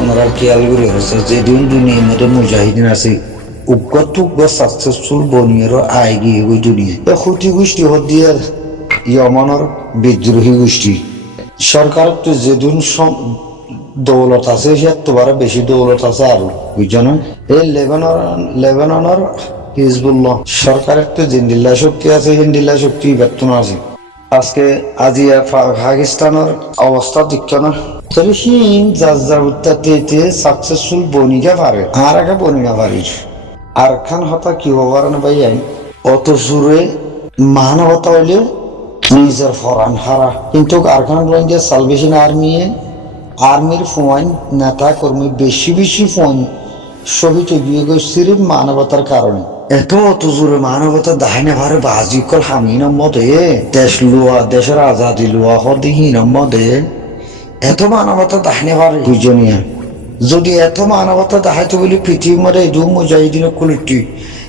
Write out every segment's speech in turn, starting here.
ওনারা খেয়াল করে হচ্ছে যেদিন দুনিয়ার মধ্যে মুজাহিদিন আছে উগ্র সাকসেসফুল বনিয়েরও আয় গিয়ে ওই দুনিয়া ক্ষতি গোষ্ঠী হদিয়ার ইয়মানের বিদ্রোহী গোষ্ঠী সরকার তো যেদিন দৌলত আছে সে এতবারে বেশি দৌলত আছে আরো বুঝছো না এই লেবাননের হিজবুল্লাহ সরকারের তো জিন্দিল্লা শক্তি আছে হিন্দিল্লা শক্তি ব্যর্থ আছে আজকে আজিয়া পাকিস্তানের অবস্থা দেখছো না তবে হিন যার উত্তাতে সাকসেসফুল বনিকা পারে আর একটা বনিকা পারিস আর খান হতা কি হবার না ভাই অত সুরে মানবতা হইলে নিজের ফরান হারা কিন্তু আর খান সালভেশন আর্মির ফোন নেতা কর্মী বেশি ফোন ছবি বিয়ে করছিল মানবতার কারণে অত জোরে মানবতা দাহিনে ভারে বাজি কল হামিন মদে দেশের আজাদি লোয়া হদিহীন মদে এত মানবতা দাহিনে ভারে বুঝনিয়া যদি এত মানবতা দেখাইতো বলে পৃথিবীর মধ্যে দু মুজাহিদিন কুলিটি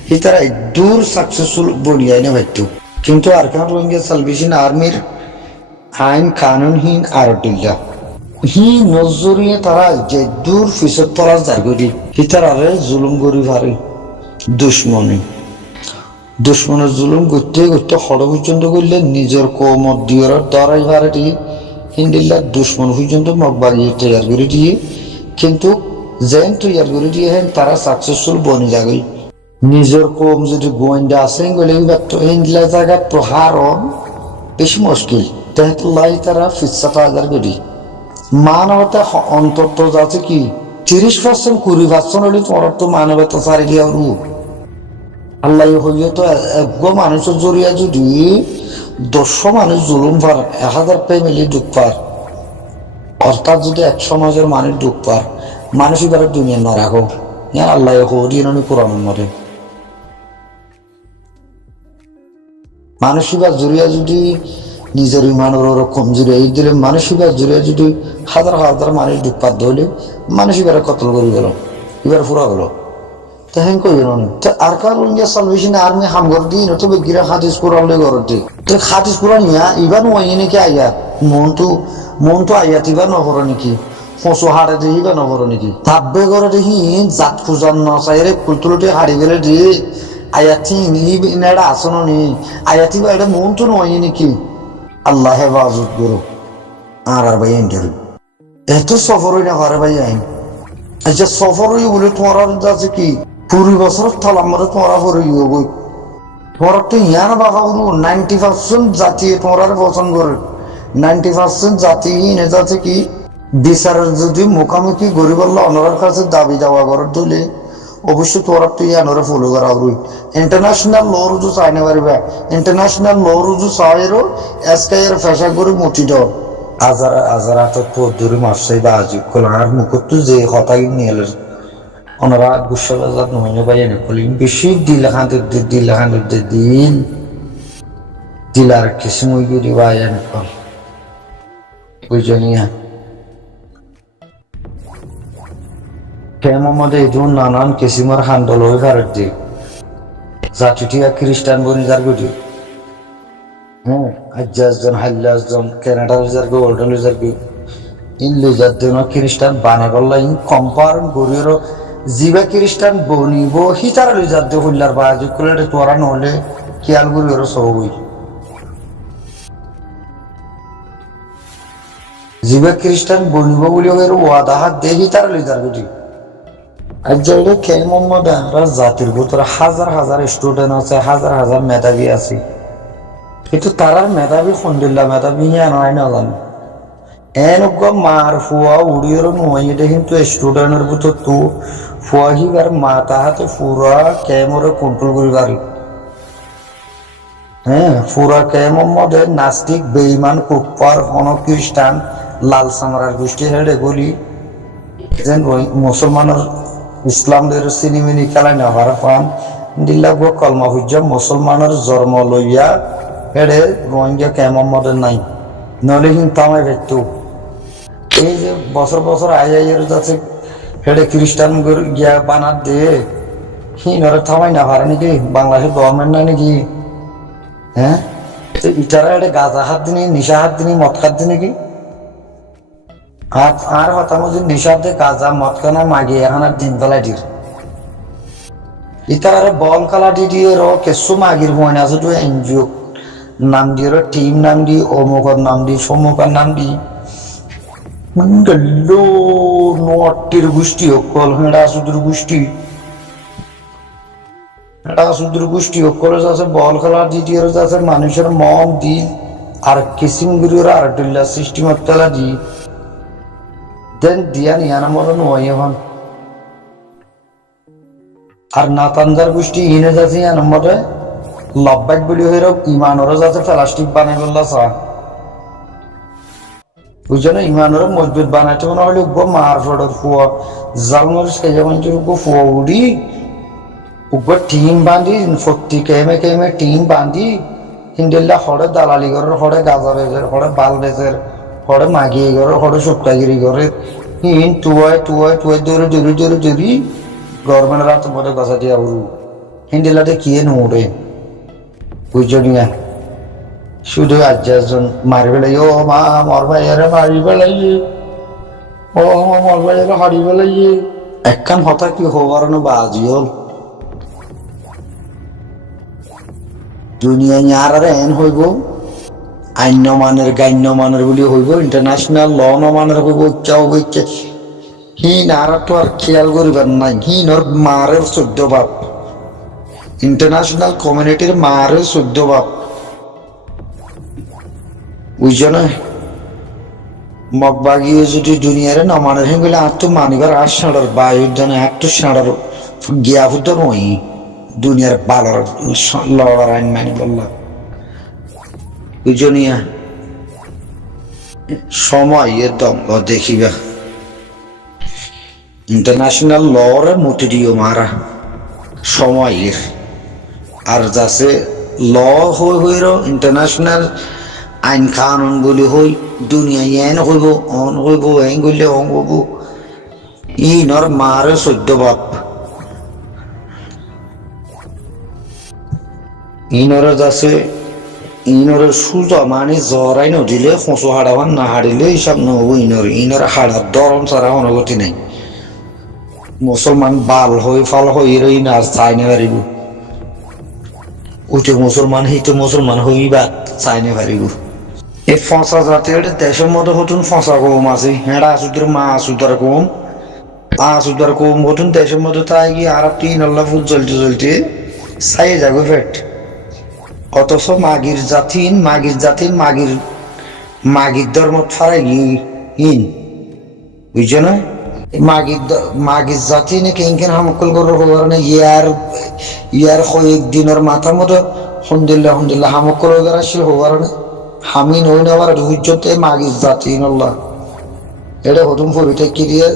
সে তারা দূর সাকসেসফুল বনিয়াই না ভাইতো কিন্তু আর কারণ রোহিঙ্গা সালভেশন আর্মির আইন কানুনহীন আর টিল্লা হি নজরিয়ে তারা যে দূর ফিসত তলার জারগরি হি তারা জুলুম করি ভারে দুশ্মনের জুলুম করতে হড় পর্যন্ত করলে নিজের কৌমত দিয়ে দরাই ভারে দিয়ে হিন্দিল্লা দুশ্মন পর্যন্ত মগ বাড়িয়ে তৈরি করে দিয়ে কিন্তু যেন তৈরি করে দিয়ে হেন তারা সাকসেসফুল বনি যাগই নিজের কম যদি গোয়েন্দা আছে গেলে হিন্দিলা জায়গা প্রহার বেশি মুশকিল তেহতুল্লাহ তারা ফিসাটা হাজার করি মানবতা অন্তত যাচ্ছে কি 30% 20% হলে তোমার তো মানবতা সারি দিয়া রূপ আল্লাহ হইলে তো একগো মানুষের জড়িয়া যদি 200 মানুষ জুলুম পার 1000 ফ্যামিলি দুঃখ পার অর্থাৎ যদি 1 সমাজের মানুষ দুঃখ পার মানুষ এবারে দুনিয়া না রাখো আল্লাহ হদিন কোরআন মরে মানসিকতা জড়িয়া যদি নিজের ইমানের ওরকম জুড়ে এই দিলে মানসিকতা জুড়ে যদি হাজার মানুষ দুঃপাত ধরলে মানুষ এবারে কতল করে গেল এবার ফুরা গেল তা হেন কই গেল তো আর কার ইন্ডিয়া সালভেশন আর্মি হামগর দিন তো বেগিরা হাদিস কোরআন লে গরতে তো হাদিস কোরআন ইয়া ইবার ওই নাকি আয়াত মন তো আয়াত ইবার নহর নাকি ফসো হাড়ে দেহি বা নহর নাকি তাব্বে করে দেখি জাত খুঁজান ন চাইরে কুলতুলতে হারি গেলে দিয়ে আয়াতি নেড়া আসন নি আয়াতি বা এটা মন তো নয় নাকি আল্লাহ হেফাজত করো আর ভাই ইন্টারভিউ এত সফর হই না ঘরে ভাই আইন আচ্ছা সফর হই বলে তোমার আছে কি 20 বছর থাল আমরা তোমার হই বই তোমার তো ইয়ার বাবা 90% জাতি তোমার পছন্দ করে 90% জাতিহীন আছে কি বিচারের যদি মুখামুখি গরিব আল্লাহ অনরার কাছে দাবি দেওয়া করার দিলে অবশ্যই তোরা তো ইয়ানোরে ফলো করা হই ইন্টারন্যাশনাল ল রুজু চাই না পারবে ইন্টারন্যাশনাল ল রুজু চাইরও এসকাইয়ের ফেসা করে মুটি দাও হাজার পদ্ধতি মাসে বা আজি কোলার মুখত যে কথা নিয়ে এলেন ওনারা গুসা বাজার নয় ভাই এনে কলি বেশি দিল দিলার কিছু মই গিয়ে ভাই এনে কল বুঝনিয়া কেমন এই নানান কিসিমের হান্দল হয়ে ভারত দিয়ে জাতিটিয়া খ্রিস্টান বনি যার গুটি হ্যাঁ আজ্জাজন হাল্লাজন কানাডা লিজার গো ওল্ড লিজার গো ইন লিজার দেন খ্রিস্টান বানে বললা ইন কম্পার গরিয়র জিবা খ্রিস্টান বনিব হিতার লিজার দে হল্লার বাজু কুলেটে তোরা নহলে খেয়াল গরিয়র সবই জিবা খ্রিস্টান বনিব বলি ওর ওয়াদা হাত দে হিতার লিজার গুটি আজ্জাইলে খেল মোহাম্মদ জাতির ভিতরে হাজার স্টুডেন্ট আছে হাজার মেধাবী আছে কিন্তু তারার মেধাবী খন্ডিল্লা মেধাবী নয় না জানো এনেকুৱা মার ফুয়া উড়িয়ে নয় এটা কিন্তু স্টুডেন্টের ভিতর তো ফুয়াহিবার মা তাহাতে পুরা ক্যামরে কন্ট্রোল করি পারি হ্যাঁ পুরা ক্যামের মধ্যে নাস্তিক বেঈমান কুফার খ্রিস্টান লাল সামরার গোষ্ঠী হেডে গলি যেন মুসলমানের ইসলামদের সিনেমিনি খেলায় না হারা পান দিল্লা কলমা হুজ্জা মুসলমানের জন্ম লইয়া হেডে রোহিঙ্গা ক্যামের মধ্যে নাই নলে কিন্তু আমায় ভেটতো এই যে বছর আইয়ের যাচ্ছে হেডে খ্রিস্টান গিয়া বানাত দিয়ে হিনরে থামাই না পারে নাকি বাংলাদেশের গভর্নমেন্ট নাই নাকি হ্যাঁ ইটারা এটা গাঁজা হাত দিনি নিশা হাত দিনি মদ খাত দিনি কি আর কথা মধ্যে নিঃশব্দে কাজা মদ খানা মাগি এখন আর দিন বেলা দির ইতার বল খেলা দিয়ে র কেসু মাগির মনে আছে তো এনজিও নাম দিয়ে টিম নাম দি অমুকর নাম দি সমুকর নাম দি গেলো নটির গোষ্ঠী অকল হেঁড়া সুদূর গোষ্ঠী হেঁড়া সুদূর গোষ্ঠী অকল আছে বল খেলা দিয়ে আছে মানুষের মন দিল আর কিসিমগুলির আর ডিল্লা সিস্টেমের তেলা দি দেন দিয়া নিয়ানা মতো নয় এখন আর নাতানজার গোষ্ঠী ইনে যাচ্ছে মতে লব্বাক বলি হয়ে ইমানরও যাচ্ছে প্লাস্টিক বানাই বললা চা বুঝছো না ইমানরও মজবুত বানাইতে মনে হলে উগ্র মার ফটোর ফুয়া জালমর সেজা মানুষের উগ্র ফুয়া উড়ি উগ্র টিম বান্ধি ফত্তি কেমে কেমে টিম বান্ধি হিন্দিল্লা হরে দালালি করে হরে গাজা বেজের হরে বাল বেজের হরে মাগিয়ে করে হরে সুটকাগিরি করে হিন টুয়াই টুয়াই টুয়াই দৌড়ে দৌড়ি দৌড়ি দৌড়ি গভর্নমেন্ট রাত মধ্যে গছা দিয়া উড়ু হিন্দিলাতে কিয়ে নোড়ে বুঝছো নিয়া শুধু আজজন মারি বেলাই ও মা মর ভাইয়ারে মারি বেলাইয়ে ও মা মর ভাইয়ারে হারি বেলাইয়ে একখান হতা কি হবার না বাজি হল দুনিয়া আর এন হইব আইন মানের গান্য মানের বলি হইব ইন্টারন্যাশনাল ল মানের হইব ইচ্ছা হইব ইচ্ছা হিন আর তো আর খেয়াল করিবার নাই হিন ওর মারের 14 বাপ ইন্টারন্যাশনাল কমিউনিটির মারের 14 বাপ বুঝছো না মগবাগিয়ে যদি দুনিয়ারে নমানের হেন গেলে আর তো মানিবার আর সাঁড়ার বায়ুদানে আর তো সাঁড়ার গিয়া ফুট নই দুনিয়ার বালর লড়ার আইন মানি বললাম বুঝছো নিয়া সময় এর দম্ভ দেখিবা ইন্টারন্যাশনাল লর মুটি দিও মারা সময়ের আর যাচ্ছে ল হই হইর ইন্টারন্যাশনাল আইন কানুন বলি হই দুনিয়া এন হইব অন হইব এন গলে অন হইব ইনর মারে 14 বাপ ইনর যাচ্ছে ইনর সুজা মানে জরাই নদিলে ফসো হাড়াবান না হারিলে হিসাব নহব ইনর হাড়ার দরম ছাড়া অনুগতি নাই মুসলমান বাল হই ফাল হই রই না চাইনে পারিব উঠে মুসলমান হিতে মুসলমান হইবা চাইনে পারিব এই ফসা জাতের দেশের মধ্যে হতুন ফসা কম আছে হেঁড়া আসুদের মা আসুদার কম আসুদার কম হতুন দেশের মধ্যে তাই কি আর 3 আল্লাহ ফুট জ্বলতে জ্বলতে চাই যাগো ফেট অথচ মাগির জাতিন মাগির ধর্ম ফারাই ইন বুঝছো না মাগির জাতি নে কেন হামকল করার খবর না ইয়ার কয়েক দিনের মাথার মতো হন্দিল্লা হামকল হয়ে আসছিল হবার না হামি নই নেওয়ার হুজ্জতে মাগির জাতি নল্লা এটা হতুম পরিত্যাগ দিয়ে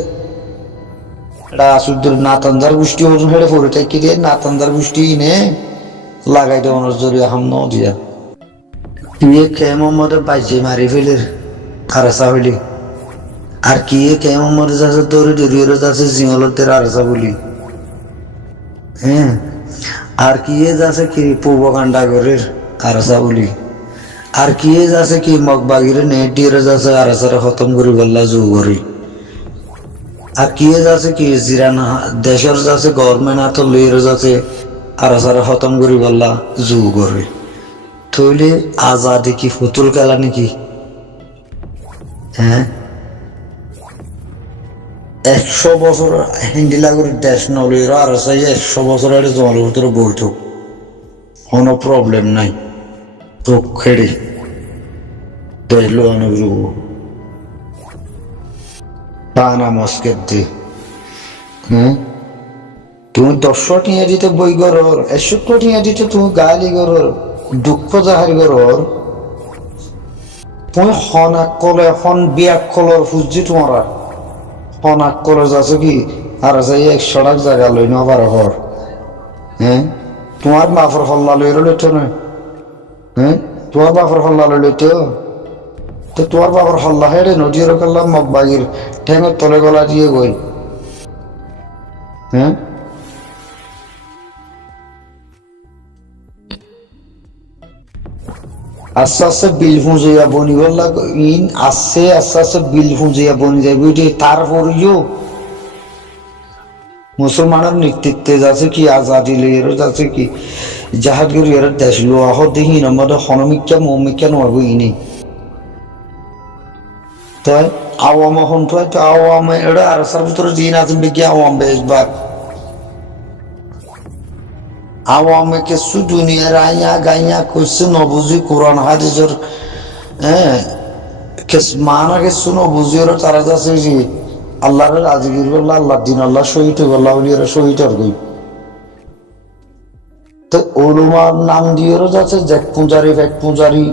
এটা আসুদ্দুর নাতানজার গোষ্ঠী হতুম হেড়ে পরিত্যাগ দিয়ে নাতানজার গোষ্ঠী নে লাগাই দেওয়ানোর জরিয়া হাম ন দিয়া তুই কেমন মতো বাইজে মারি ফেলের খারাসা হইলি আর কি কেমন মতো যাচ্ছে দৌড়ে দৌড়িয়ে যাচ্ছে জিঙলতের আরসা বলি হ্যাঁ আর কি যাচ্ছে কি পূর্বকাণ্ডা ঘরের আরসা বলি আর কি যাচ্ছে কি মগবাগিরে নেট দিয়ে যাচ্ছে আরসারে খতম করি বললা জু করি আর কি যাচ্ছে কি জিরানা দেশের যাচ্ছে গভর্নমেন্ট হাত লইয়ে যাচ্ছে আরসারে খতম করি বললা জু করে থইলে আজাদি কি ফুতুল খেলা নাকি হ্যাঁ 100 বছর হিন্দিলাগুর দেশ নলির আর 100 বছর আগে জলের ভিতরে বৈঠক কোনো প্রবলেম নাই তো খেড়ে দেখলো অনেক টানা মস্কের দি তুমি 100 টিয়া দিতে বই গরর 100 টিয়া দিতে তুমি গালি গরর দুঃখ জাহার গরর তুমি হনাক কলে হন বিয়াক কলর ফুজি তোমারা হনাক কলেজ আছে কি আর আছে 100 টাকা জায়গা লই না পারো হর হ্যাঁ তোমার বাপর হল্লা লই লইতো না হ্যাঁ তোমার বাপর হল্লা লই লইতো তো তোমার বাপর হল্লা হেড়ে নদীর করলাম মগবাগির ঠেঙের তলে গলা দিয়ে গই হ্যাঁ আস্তে আস্তে বিল ফুঁজিয়া বনিব ইন আস্তে আস্তে আস্তে বিল ফুঁজিয়া বনি যাইব তারপরেও মুসলমানের নেতৃত্বে যাচ্ছে কি আজাদি লইয়েরও যাচ্ছে কি জাহাজগুরি এর দেশ লোয়াহ দেখি আমাদের হনমিকা মমিকা নয় ইনি তাই আওয়ামা হন্ত তো আওয়ামা এটা আর সার ভিতরে দিন আছে কি আওয়াম বেশবাগ আওয়ামে কিছু দুনিয়ার আইয়া গাইয়া কইছে নবুঝি কোরআন হাদিসের হ্যাঁ মানা কিছু নবুঝি ওরা তারা যাচ্ছে যে আল্লাহর রাজিগির বললা আল্লাহ দিন আল্লাহ শহীদ বললা উলিয়ারা শহীদ আর গই তো ওলুমার নাম দিয়েও যাচ্ছে জ্যাক পূজারি ফ্যাক পূজারি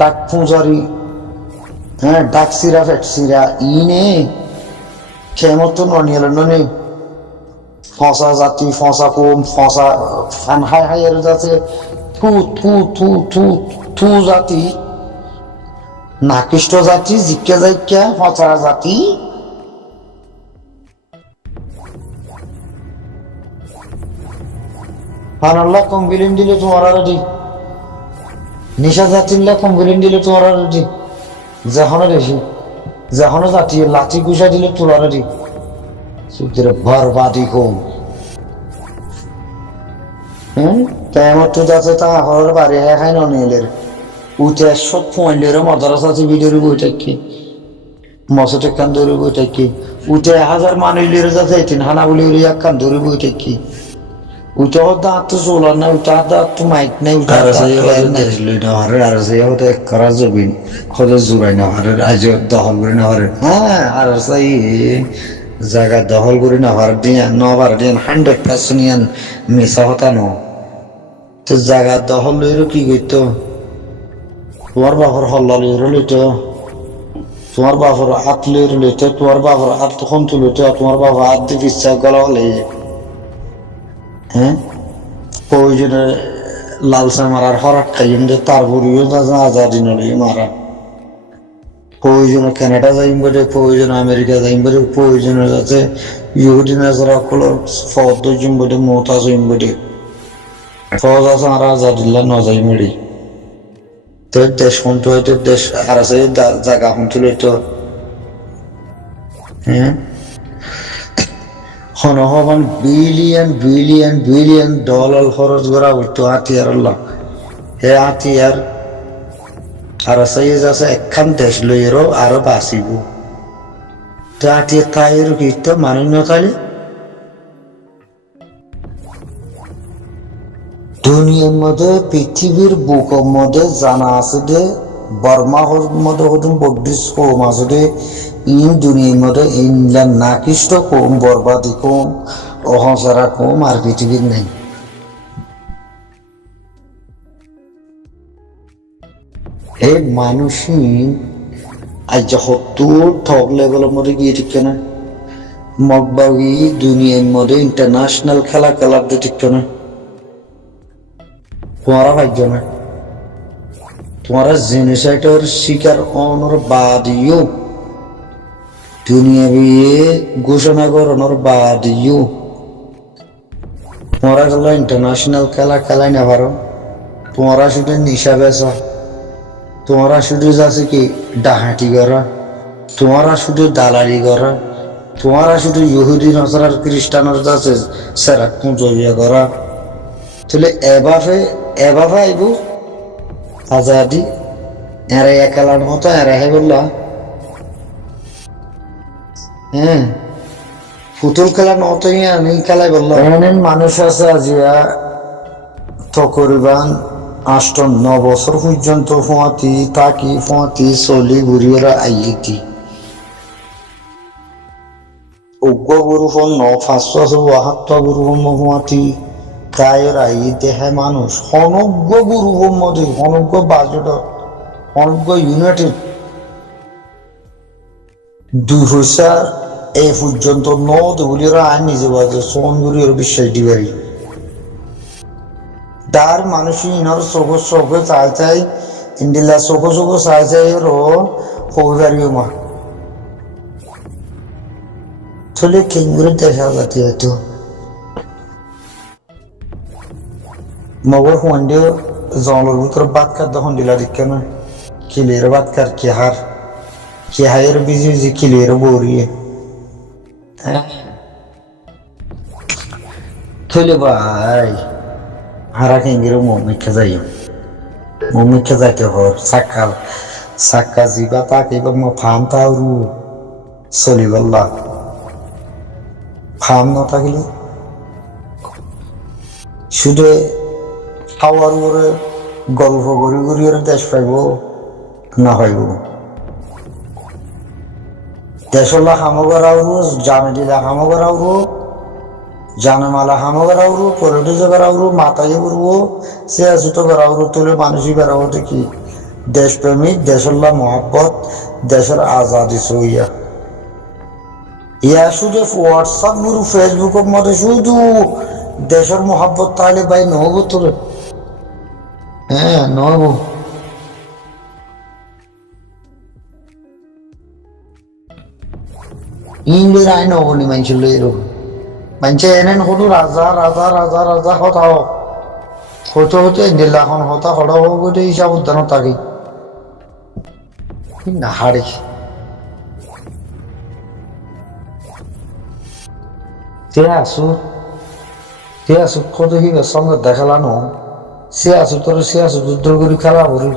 ডাক পূজারি হ্যাঁ ডাক সিরা ফ্যাক সিরা ইনে খেমত ননিয়াল ননি ফসা জাতি ফসা কোম ফসা ফান হাই হাই এর যাচ্ছে থু থু থু থু থু জাতি নাকিষ্ট জাতি জিজ্ঞা যাইকা ফসা জাতি ফানাল্লাহ কম্বিলিন দিলে তোমার রেডি নিশা জাতিল্লাহ কম্বিলিন দিলে তোমার রেডি যখনও দেখি যখনও জাতি লাঠি গুছা দিলে তোলা রেডি সুদের বরবাদি কম তেমন তো যাচ্ছে তা হর বাড়ি খাই ননিলের উঠে সব পয়েন্টের মাদ্রাসা আছে ভিডিওর বই থাকি মসজিদ কান ধরে বই থাকি উঠে 1000 মানুষের যাচ্ছে 3 বলে এক কান ধরে বই থাকি উঠে দাঁত তো চলার না উঠা দাঁত তো মাইক নাই উঠা আর সে হতে করা জবিন হতে জুড়াই না হারের আজ দখল করে না হারে হ্যাঁ আর সেই জায়গা দখল করে না হার দিয়ে নবার দিয়ে 100% ইয়ান মিশা হতা ন তো জায়গা দখল লইরো কি করতো তোমার বাপর হল্লা লইরো লইতো তোমার বাপর হাত লইরো লইতো তোমার বাপর হাত তখন তুলতো তোমার বাবা হাত দিয়ে ইচ্ছা গলা হলে হ্যাঁ প্রয়োজনে লালসা মারার হরাট খাইম যে তার বুড়িও আজাদি নলিয়ে মারা প্রয়োজনে কানাডা যাইম বলে প্রয়োজনে আমেরিকা যাইম বলে প্রয়োজনে যাতে ইহুদি নাজারা কলর ফদ দইম বলে মতা যাইম বলে ফজ আছে আর আজাদিল্লা ন যাই মেরি তো দেশ কোনটা হয়তো দেশ আর আছে জায়গা কোনটা লইতো হ্যাঁ হনহবান বিলিয়ন বিলিয়ন বিলিয়ন ডলার খরচ করা হইতো হাতিয়ার আল্লাহ হে হাতিয়ার আর আছে একখান দেশ লইয়েরও আরো বাঁচিব তো হাতিয়ার তাইয়ের কি তো মানুষ নতালে দুনিয়ার মধ্যে পৃথিবীর বুকের মধ্যে জানা আছে যে বর্মার মধ্যে হতুন বড্ডিস কম আছে যে ইন দুনিয়ার মধ্যে ইংল্যান্ড নাকিষ্ট কম বরবাদি কম অহংসারা কম আর পৃথিবীর নেই এই মানুষই আজ হত্তর ঠক লেভেলের মধ্যে গিয়ে ঠিক না মগবাগি দুনিয়ার মধ্যে ইন্টারন্যাশনাল খেলা খেলার ঠিক না তোমারা ভাগ্য না তোমারা জেনোসাইডের শিকার অনর বাদিও দুনিয়া বিয়ে ঘোষণা করানোর বাদিও তোমরা গেল ইন্টারন্যাশনাল খেলা খেলাই না পারো তোমরা শুধু নিশা বেচা তোমরা শুধু যাচ্ছে কি ডাহাটি করা তোমরা শুধু দালালি করা তোমরা শুধু ইহুদি নসরার খ্রিস্টানের যাচ্ছে সেরা পুজো করা তাহলে এভাবে আইব আজাদি এরা একালার মতো এরা হে বললা হ্যাঁ পুতুল খেলা নতই আমি খেলাই বললাম এমন মানুষ আছে আজিয়া তকরিবান 8-9 বছর পর্যন্ত ফুয়াতি তাকি ফুয়াতি চলি ঘুরিয়ে আইতি উগ্র গুরু ফোন 572 গুরু ফোন ফুয়াতি গায়ের আই দেহে মানুষ অনজ্ঞ গুরু মধ্যে অনজ্ঞ বাজেট অনজ্ঞ ইউনাইটেড 2000 এই পর্যন্ত নদগুলির আইন নিজে বাজে সোনগুলির বিশ্বাস দিবারি তার মানুষই ইনার চোখে চাই ইন্ডিলা চোখে চাই রো হবিবারিও মা চলে কেঙ্গুরে দেখা যাতে হয়তো মগর ফন্ডে জঙ্গলের ভিতরে বাদ কার তখন দিলা দিকে না কিলের বাদ কার কে হায়ের বিজি বিজি কিলের বরিয়ে থইলে ভাই হারা কেঙ্গিরও মমিক্ষা যাই মমিক্ষা যাইতে হর সাক্কা জিবা তাকে বা ফার্ম তাহরু চলিবাল্লা ফার্ম না থাকিলে শুধু খাওয়ার উপরে গল্প করি করি ওরা দেশ পাইব না পাইব দেশলা হামগর আউরু জানে দিলা হামগর আউরু জানে মালা হামগর আউরু পলিটিক্স আউরু মাথায় উড়বো সে আসুতো আউরু তুলে মানুষই বেড়াবো দেখি দেশপ্রেমিক দেশল্লা মহাব্বত দেশের আজাদি সইয়া ইয়া শুধু হোয়াটসঅ্যাপ গুরু ফেসবুকের মধ্যে শুধু দেশের মহাব্বত তাহলে ভাই নহব তোর হ্যাঁ নহব ইংরেজ আইন হবনি মানুষের এরকম মানুষে এনেন হলো রাজা রাজা রাজা রাজা হতা হতে হতে দিল্লাখন হতা হড়া হব বলে হিসাব উদ্যান থাকে না হারে সে আসু কত হিবের সঙ্গে দেখালানো সে আসু তোর সে আসু যুদ্ধ করে খেলা করি